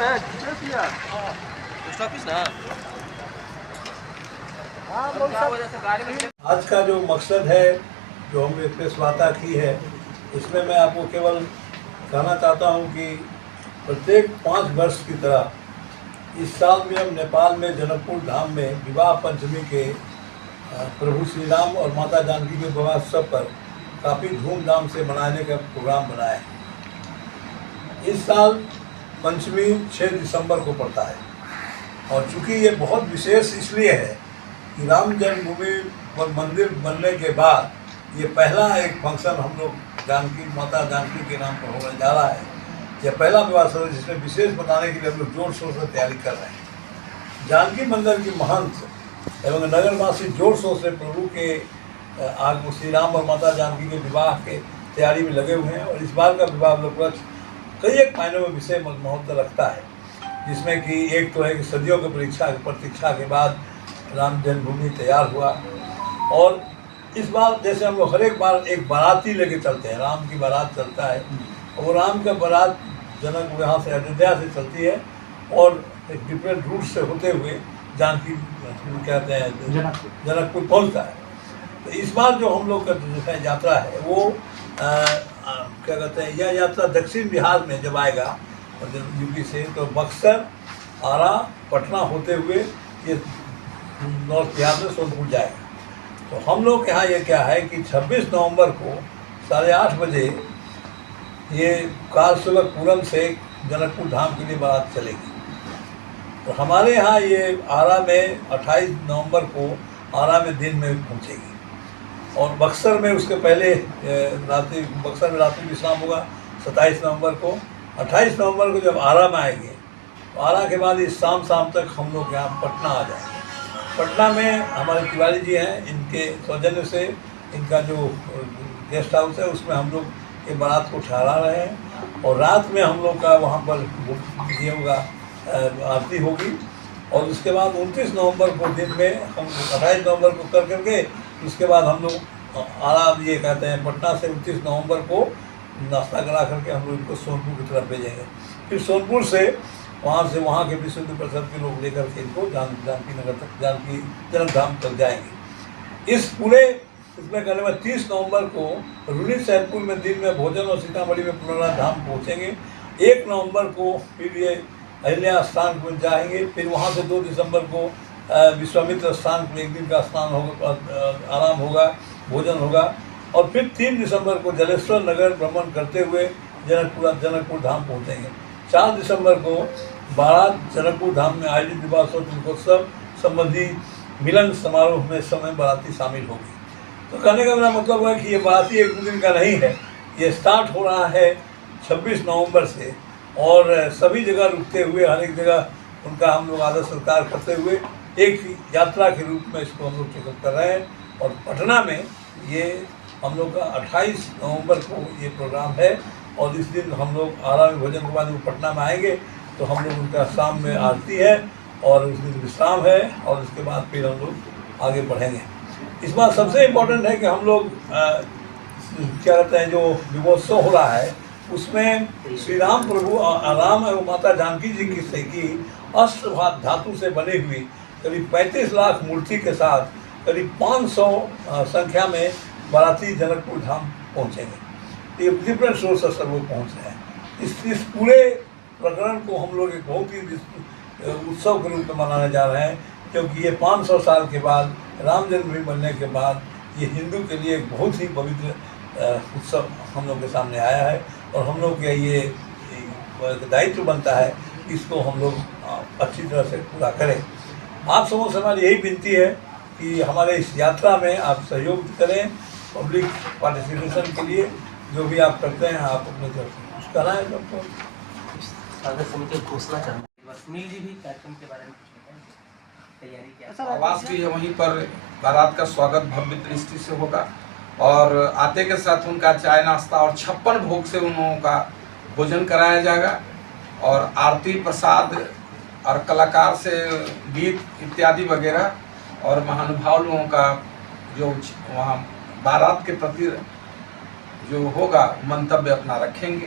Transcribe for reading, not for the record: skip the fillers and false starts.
Post office ना। आज का जो मकसद है, जो हमने प्रेस वार्ता की है, इसमें मैं आपको केवल कहना चाहता हूं कि प्रत्येक 5 वर्ष की तरह इस साल भी हम नेपाल में जनकपुर धाम में विवाह पंचमी के प्रभु श्री राम और माता जानकी के विवाह उत्सव पर काफ़ी धूमधाम से मनाने का प्रोग्राम बनाए हैं। इस साल पंचमी 6 दिसंबर को पड़ता है और चूँकि ये बहुत विशेष इसलिए है कि राम जन्मभूमि और मंदिर बनने के बाद ये पहला एक फंक्शन हम लोग माता जानकी के नाम पर होने जा रहा है। यह पहला विवाह उत्सव जिसमें विशेष बनाने के लिए हम लोग जोर शोर से तैयारी कर रहे हैं। जानकी मंदिर की महंत एवं नगरवासी जोर शोर से प्रभु के श्री राम और माता जानकी के विवाह के तैयारी में लगे हुए हैं और इस बार का विवाह लगभग कई एक मायनों में विषय महत्व रखता है, जिसमें कि एक तो है कि सदियों की प्रतीक्षा के बाद राम जन्मभूमि तैयार हुआ और इस बार जैसे हम लोग हर एक बार एक बाराती लेके चलते हैं, राम की बारात चलता है और वो राम का बारात जनक यहाँ से अयोध्या से चलती है और एक डिफरेंट रूट से होते हुए जानकी कहते हैं जनकपुर पहुँचता है। तो इस बार जो हम लोग का जो यात्रा है वो क्या कहते हैं, यह यात्रा दक्षिण बिहार में जब आएगा और यूपी से तो बक्सर, आरा, पटना होते हुए ये नॉर्थ बिहार में सोनपुर जाएगा। तो हम लोग के यहाँ ये क्या है कि 26 नवंबर को 8:30 बजे ये कालसुलकपुरम से जनकपुर धाम के लिए बारात चलेगी। तो हमारे यहाँ ये आरा में 28 नवंबर को आरा में दिन में पहुँचेगी और बक्सर में उसके पहले बक्सर में रात्रि विश्राम होगा 27 नवंबर को। 28 नवंबर को जब आरा में आएंगे तो आरा के बाद इस शाम तक हम लोग यहाँ पटना आ जाएंगे। पटना में हमारे तिवारी जी हैं, इनके सौजन्य से इनका जो गेस्ट हाउस है उसमें हम लोग ये बारात को ठहरा रहे हैं और रात में हम लोग का वहाँ पर ये होगा आरती होगी और उसके बाद 29 नवंबर को दिन में हम 28 नवंबर को कर करके उसके बाद हम लोग आराम ये कहते हैं पटना से 29 नवंबर को नाश्ता करा करके हम लोग इनको सोनपुर की तरफ भेजेंगे। फिर सोनपुर से वहाँ के विश्व हिंदू परिषद के लोग लेकर के इनको जानकी नगर तक जानकी जनक धाम तक जाएंगे। इस पूरे इसमें कहने में 30 नवंबर को रूनी सैदपुर में दिन में भोजन और सीतामढ़ी में पुनरा धाम पहुँचेंगे। 1 नवंबर को फिर ये अहिल्या स्थान पर जाएंगे। फिर वहाँ से 2 दिसंबर को विश्वामित्र स्थान पर एक दिन का स्नान होगा, आराम होगा, भोजन होगा और फिर 3 दिसंबर को जलेश्वर नगर भ्रमण करते हुए जनकपुर धाम पहुँचेंगे। 4 दिसंबर को बारात जनकपुर धाम में आयोजित विवाह तिलकोत्सव संबंधी मिलन समारोह में समय बाराती शामिल होगी। तो कहने का मेरा मतलब है कि ये बाराती 1-2 दिन का नहीं है, ये स्टार्ट हो रहा है 26 नवंबर से और सभी जगह रुकते हुए हर एक जगह उनका हम लोग आदर सत्कार करते हुए एक यात्रा के रूप में इसको हम लोग टिकट कर रहे हैं। और पटना में ये हम लोग का 28 नवंबर को ये प्रोग्राम है और इस दिन हम लोग आरा में भोजन के बाद वो पटना में आएंगे तो हम लोग उनका शाम में आरती है और उस दिन विश्राम है और उसके बाद फिर हम लोग आगे बढ़ेंगे। इस बार सबसे इम्पोर्टेंट है कि हम लोग क्या कहते हैं जो विवाहोत्सव हो रहा है उसमें श्री राम प्रभु राम एवं माता जानकी जी की अष्टभात धातु से बनी हुई करीब 35 लाख मूर्ति के साथ करीब 500 संख्या में बाराती जनकपुर धाम पहुँचेंगे। ये डिफरेंट सोर्स से लोग पहुँच रहे हैं। इस पूरे प्रकरण को हम लोग एक बहुत ही उत्सव के रूप में मनाने जा रहे हैं क्योंकि ये 500 साल के बाद राम जन्मभूमि बनने के बाद ये हिंदू के लिए एक बहुत ही पवित्र उत्सव हम लोग के सामने आया है और हम लोग का ये दायित्व बनता है इसको हम लोग अच्छी तरह से पूरा करें। आप सबों से हमारी यही विनती है कि हमारे इस यात्रा में आप सहयोग करें। पब्लिक पार्टिसिपेशन के लिए जो भी आप करते हैं आप अपने तरफ से कुछ कराएं। सागर समिति की घोषणा सुनील जी भी कार्यक्रम के बारे में तैयारी किया। आवास भी है वहीं पर बारात का स्वागत भव्य दृष्टि से होगा और आते के साथ उनका चाय नाश्ता और 56 भोग से उन लोगों का भोजन कराया जाएगा और आरती प्रसाद और कलाकार से गीत इत्यादि वगैरह और महानुभाव लोगों का जो वहाँ बारात के प्रति जो होगा मंतव्य अपना रखेंगे।